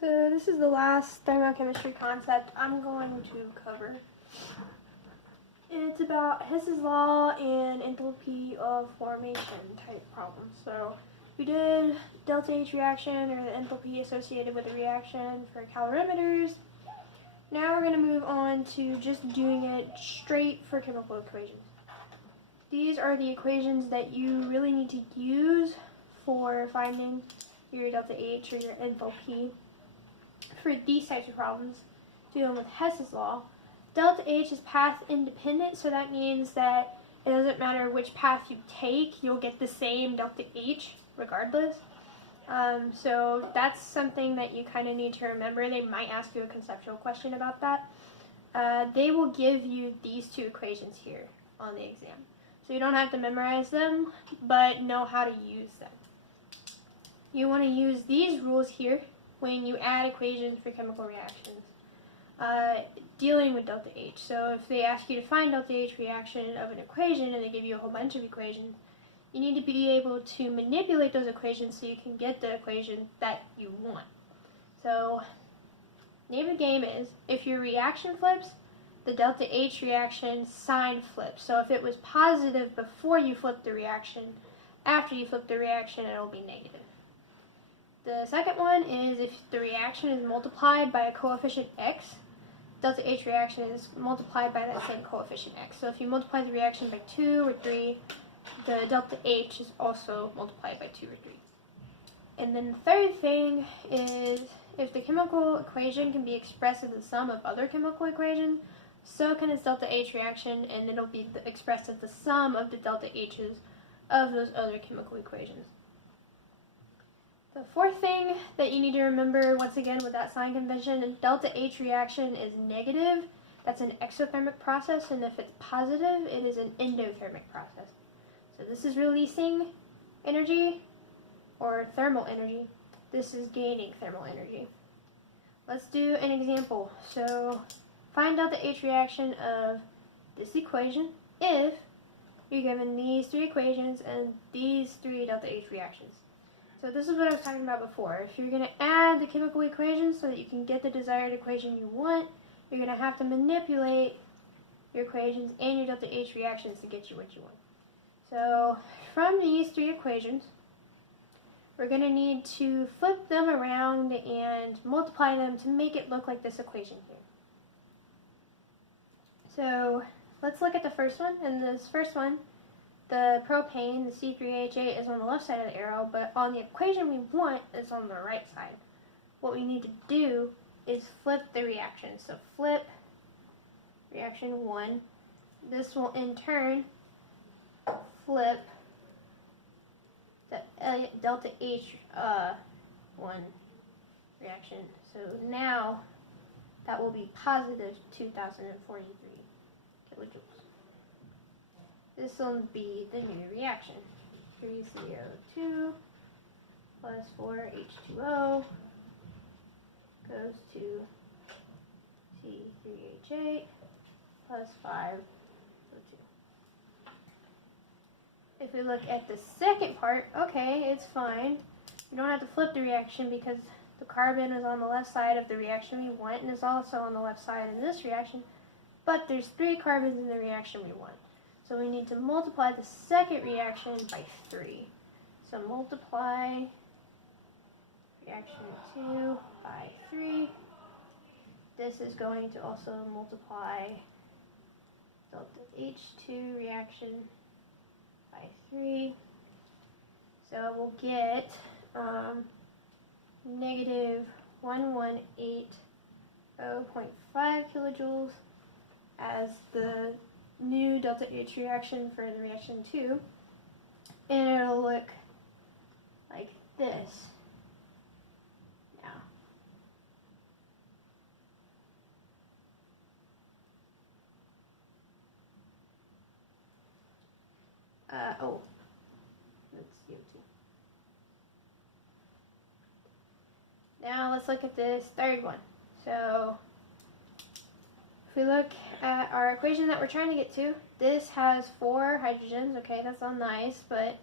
So this is the last thermochemistry concept I'm going to cover. It's about Hess's law and enthalpy of formation type problems. So we did delta H reaction, or the enthalpy associated with a reaction, for calorimeters. Now we're going to move on to just doing it straight for chemical equations. These are the equations that you really need to use for finding your delta H or your enthalpy for these types of problems dealing with Hess's law. Delta H is path independent, so that means that it doesn't matter which path you take, you'll get the same delta H regardless. So that's something that you kind of need to remember. They might ask you a conceptual question about that. They will give you these two equations here on the exam. So you don't have to memorize them, but know how to use them. You want to use these rules here when you add equations for chemical reactions dealing with delta H. So if they ask you to find delta H reaction of an equation and they give you a whole bunch of equations, you need to be able to manipulate those equations so you can get the equation that you want. So name of the game is, if your reaction flips, the delta H reaction sign flips. So if it was positive before you flip the reaction, after you flip the reaction, it will be negative. The second one is if the reaction is multiplied by a coefficient x, delta H reaction is multiplied by that same coefficient x. So if you multiply the reaction by 2 or 3, the delta H is also multiplied by 2 or 3. And then the third thing is, if the chemical equation can be expressed as the sum of other chemical equations, so can its delta H reaction, and it'll be expressed as the sum of the delta H's of those other chemical equations. The fourth thing that you need to remember, once again with that sign convention, delta H reaction is negative. That's an exothermic process, and if it's positive, it is an endothermic process. So this is releasing energy, or thermal energy. This is gaining thermal energy. Let's do an example. So find delta H reaction of this equation if you're given these three equations and these three delta H reactions. So this is what I was talking about before. If you're going to add the chemical equations so that you can get the desired equation you want, you're going to have to manipulate your equations and your delta H reactions to get you what you want. So from these three equations, we're going to need to flip them around and multiply them to make it look like this equation here. So let's look at the first one. In this first one, the propane, the C3H8, is on the left side of the arrow, but on the equation we want, it's on the right side. What we need to do is flip the reaction. So flip reaction 1. This will in turn flip the delta H 1 reaction. So now that will be positive 2043 kilojoules. This will be the new reaction. 3CO2 plus 4H2O goes to C3H8 plus 5O2. If we look at the second part, okay, it's fine. We don't have to flip the reaction because the carbon is on the left side of the reaction we want and is also on the left side in this reaction, but there's 3 carbons in the reaction we want. So we need to multiply the second reaction by 3. So multiply reaction 2 by 3. This is going to also multiply delta H2 reaction by 3. So we'll get negative 1180.5 kilojoules as the new delta H reaction for the reaction 2, and it'll look like this now. Oh, that's CO2. Now let's look at this third one. So if we look at our equation that we're trying to get to, this has 4 hydrogens. Okay, that's all nice, but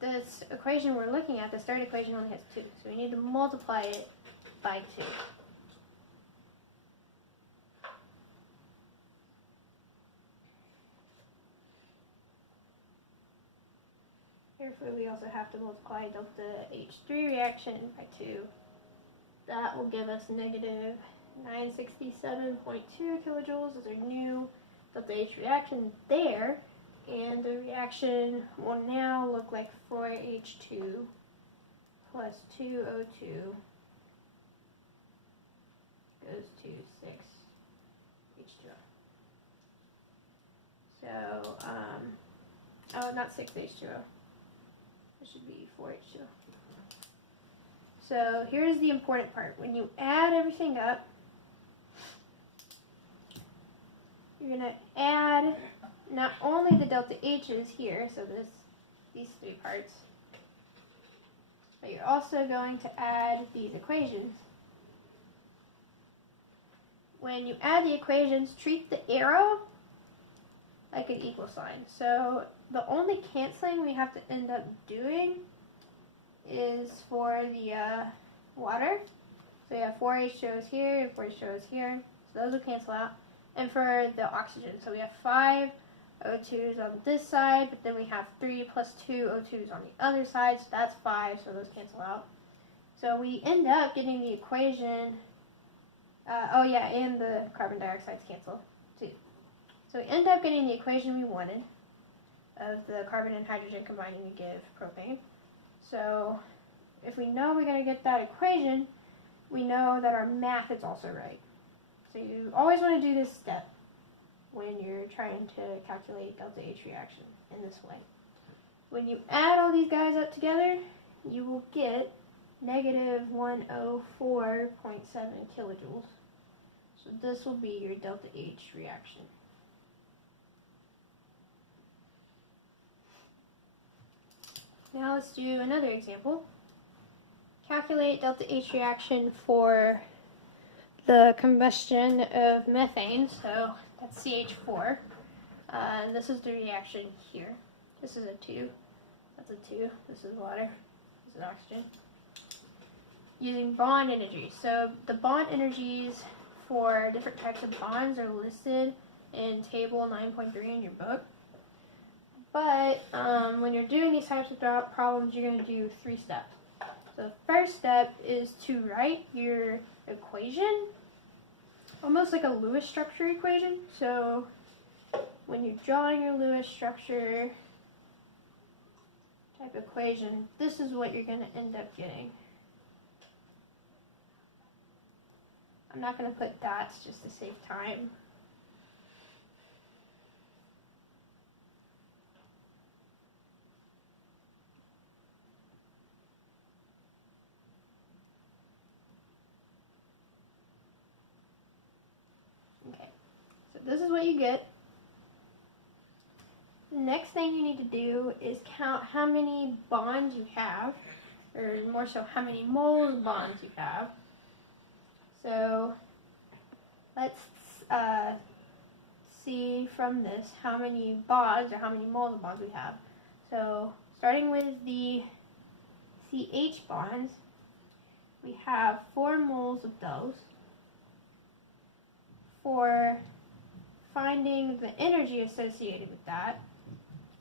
this equation we're looking at, this third equation, only has 2. So we need to multiply it by 2. Therefore, we also have to multiply delta H3 reaction by 2. That will give us negative 967.2 kilojoules as our new delta H reaction there. And the reaction will now look like 4H2 plus 2O2 goes to 6H2O. So, oh, not 6H2O. It should be 4H2O. So here's the important part. When you add everything up, you're going to add not only the delta H's here, so these 3 parts, but you're also going to add these equations. When you add the equations, treat the arrow like an equal sign. So the only canceling we have to end up doing is for the water. So you have 4H2O's here and 4H2O's here. So those will cancel out. And for the oxygen, so we have 5 O2s on this side, but then we have 3 plus 2 O2s on the other side, so that's 5, so those cancel out. So we end up getting the equation, oh yeah, and the carbon dioxides cancel too. So we end up getting the equation we wanted of the carbon and hydrogen combining to give propane. So if we know we're going to get that equation, we know that our math is also right. So you always want to do this step when you're trying to calculate delta H reaction in this way. When you add all these guys up together, you will get negative 104.7 kilojoules. So this will be your delta H reaction. Now let's do another example. Calculate delta H reaction for the combustion of methane, so that's CH4. And this is the reaction here. This is a 2, that's a 2, this is water, this is oxygen. Using bond energy. So the bond energies for different types of bonds are listed in table 9.3 in your book. But when you're doing these types of problems, you're going to do 3 steps. So the first step is to write your equation, almost like a Lewis structure equation. So when you're drawing your Lewis structure type equation, this is what you're going to end up getting. I'm not going to put dots just to save time. Okay, so this is what you get. The next thing you need to do is count how many bonds you have, or more so how many moles of bonds you have. So let's see from this how many bonds or how many moles of bonds we have. So starting with the CH bonds, we have 4 moles of those. For finding the energy associated with that,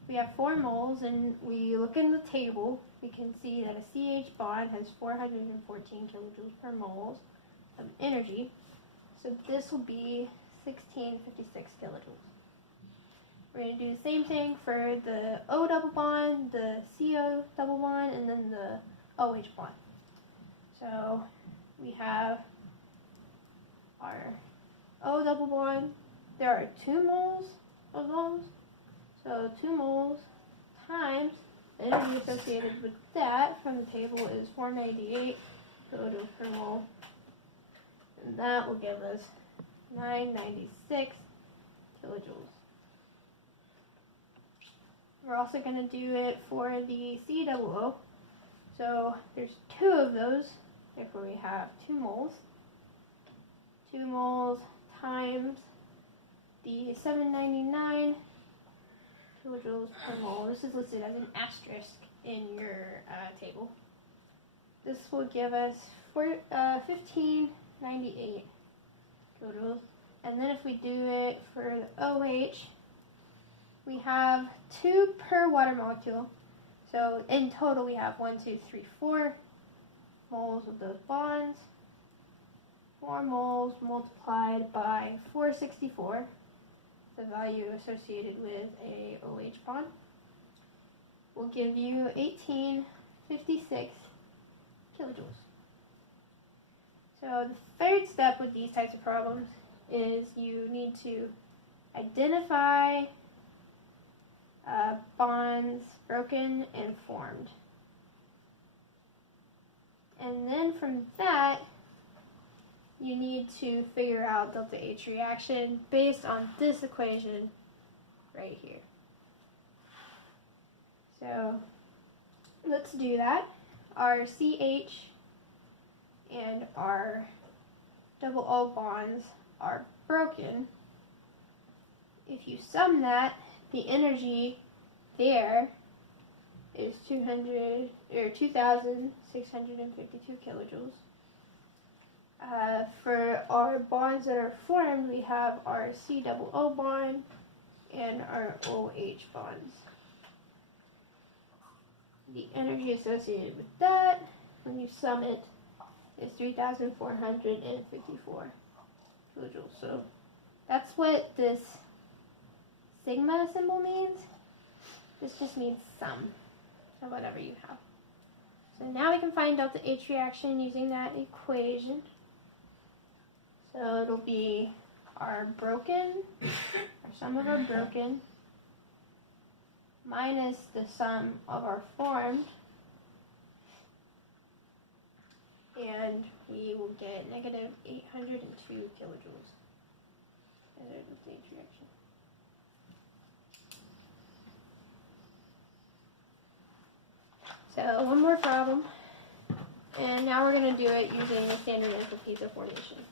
we have 4 moles, and we look in the table, we can see that a CH bond has 414 kilojoules per mole of energy. So this will be 1656 kilojoules. We're going to do the same thing for the O double bond, the CO double bond, and then the OH bond. So we have our O double bond. There are 2 moles of those. So 2 moles times the energy associated with that from the table is 498 kilojoules per mole. And that will give us 996 kilojoules. We're also going to do it for the C double O. So there's 2 of those, therefore we have 2 moles. 2 moles times the 799 kilojoules per mole. This is listed as an asterisk in your table. This will give us 1598 kilojoules. And then if we do it for the OH, we have 2 per water molecule. So in total we have 1, 2, 3, 4 moles of those bonds. 4 moles multiplied by 464, the value associated with a OH bond, will give you 1856 kilojoules. So the third step with these types of problems is you need to identify bonds broken and formed. And then from that, you need to figure out delta H reaction based on this equation right here. So let's do that. Our CH and our double O bonds are broken. If you sum that, the energy there is 2,652 kilojoules. For our bonds that are formed, we have our C double O bond and our OH bonds. The energy associated with that, when you sum it, is 3,454 kilojoules. So that's what this sigma symbol means. This just means sum of whatever you have. So now we can find delta H reaction using that equation. So it'll be our broken, or sum of our broken, minus the sum of our formed, and we will get negative 802 kilojoules as our delta H reaction. So one more problem, and now we're going to do it using the standard enthalpies of formation.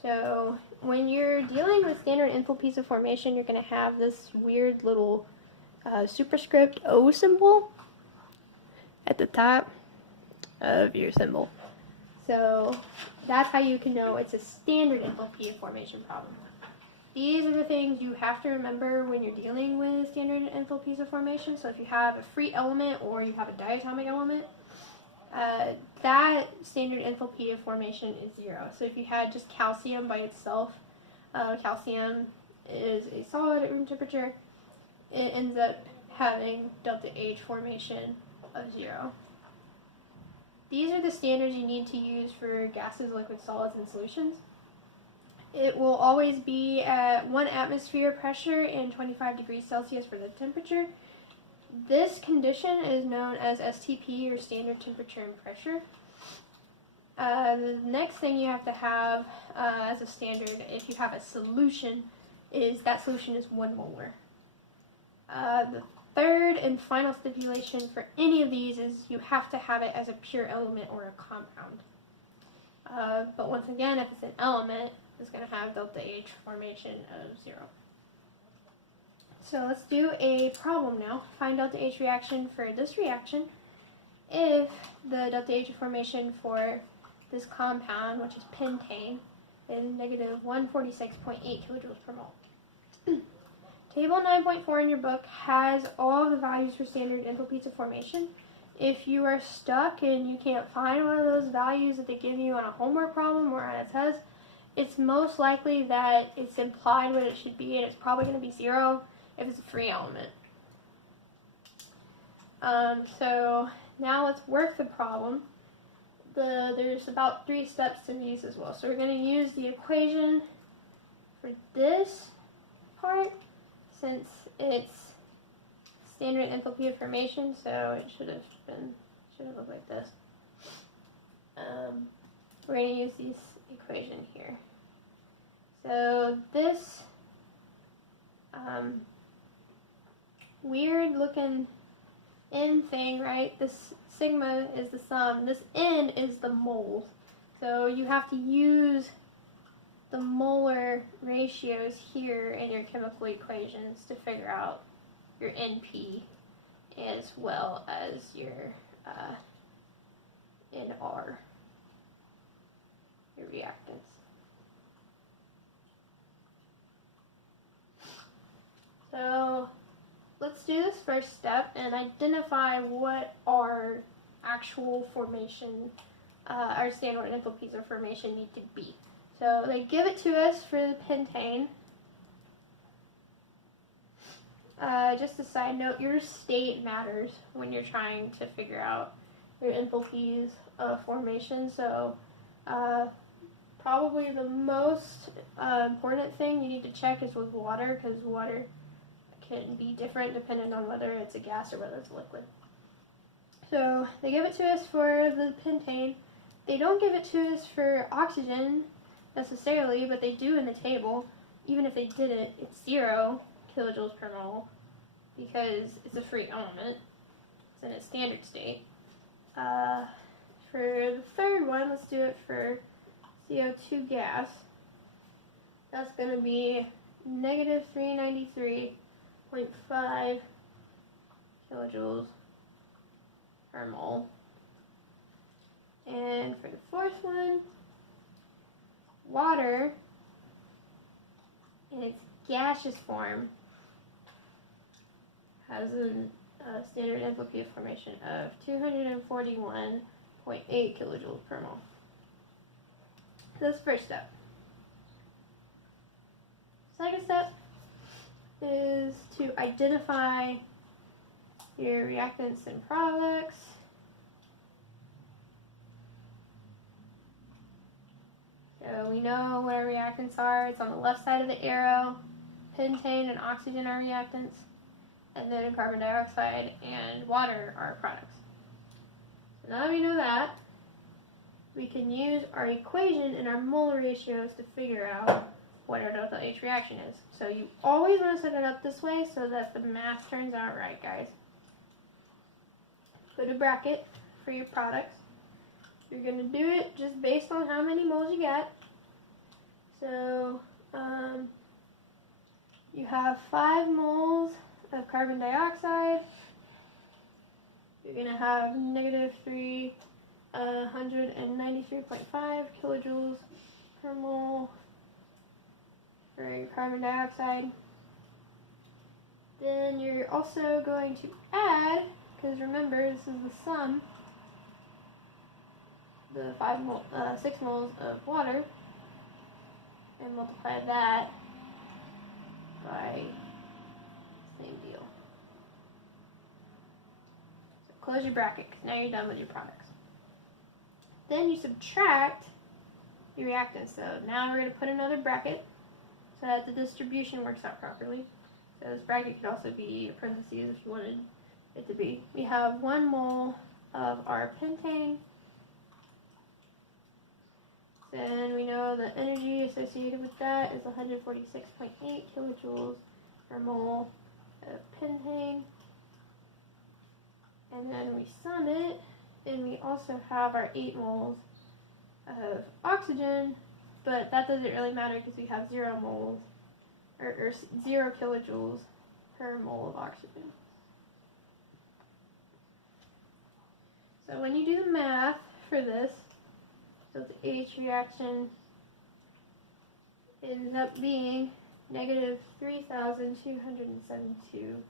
So when you're dealing with standard enthalpies of formation, you're going to have this weird little superscript O symbol at the top of your symbol. So that's how you can know it's a standard enthalpy of formation problem. These are the things you have to remember when you're dealing with standard enthalpies of formation. So if you have a free element or you have a diatomic element, that standard enthalpy of formation is 0. So if you had just calcium by itself, calcium is a solid at room temperature, it ends up having delta H formation of 0. These are the standards you need to use for gases, liquids, solids, and solutions. It will always be at 1 atmosphere pressure and 25 degrees Celsius for the temperature. This condition is known as STP, or standard temperature and pressure. The next thing you have to have as a standard, if you have a solution, is that solution is 1 molar. The third and final stipulation for any of these is you have to have it as a pure element or a compound. But once again, if it's an element, it's going to have delta H formation of 0. So let's do a problem now. Find delta H reaction for this reaction if the delta H formation for this compound, which is pentane, is negative 146.8 kilojoules per mole. Table 9.4 in your book has all the values for standard enthalpies of formation. If you are stuck and you can't find one of those values that they give you on a homework problem or on a test, it's most likely that it's implied what it should be, and it's probably going to be 0 if it's a free element. So now let's work the problem. There's about 3 steps to these as well. So we're going to use the equation for this part, since it's standard enthalpy of formation, so it should have looked like this. We're going to use this equation here. So this weird looking N thing, right? This sigma is the sum. This N is the moles. So you have to use the molar ratios here in your chemical equations to figure out your NP as well as your NR. reactants. So let's do this first step and identify what our actual formation, our standard enthalpies of formation need to be. So they give it to us for the pentane. Just a side note, your state matters when you're trying to figure out your enthalpies of formation. So probably the most important thing you need to check is with water, because water can be different depending on whether it's a gas or whether it's a liquid. So they give it to us for the pentane. They don't give it to us for oxygen necessarily, but they do in the table. Even if they did it, it's 0 kilojoules per mole because it's a free element. It's in its standard state. For the third one, let's do it for CO2 gas. That's going to be negative 393.5 kilojoules per mole. And for the fourth one, water in its gaseous form has a standard enthalpy of formation of 241.8 kilojoules per mole. So that's the first step. Second step is to identify your reactants and products. So we know what our reactants are. It's on the left side of the arrow. Pentane and oxygen are reactants. And then carbon dioxide and water are products. So now that we know that, we can use our equation and our molar ratios to figure out what our delta H reaction is. So you always want to set it up this way so that the math turns out right, guys. Put a bracket for your products. You're going to do it just based on how many moles you get. So you have 5 moles of carbon dioxide. You're going to have negative 393.5 kilojoules per mole for your carbon dioxide. Then you're also going to add, because remember this is the sum, the 6 moles of water, and multiply that by same deal. So close your bracket, because now you're done with your products. Then you subtract your reactants. So now we're going to put another bracket so that the distribution works out properly. So this bracket could also be a parentheses if you wanted it to be. We have 1 mole of our pentane. Then we know the energy associated with that is 146.8 kilojoules per mole of pentane. And then we sum it, and we also have our 8 moles of oxygen, but that doesn't really matter because we have 0 moles, or 0 kilojoules per mole of oxygen. So when you do the math for this, so the H reaction ends up being negative 3,272